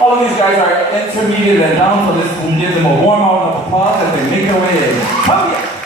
All of these guys are intermediate and down, so let's give them a warm round of applause as they make their way in. Come here.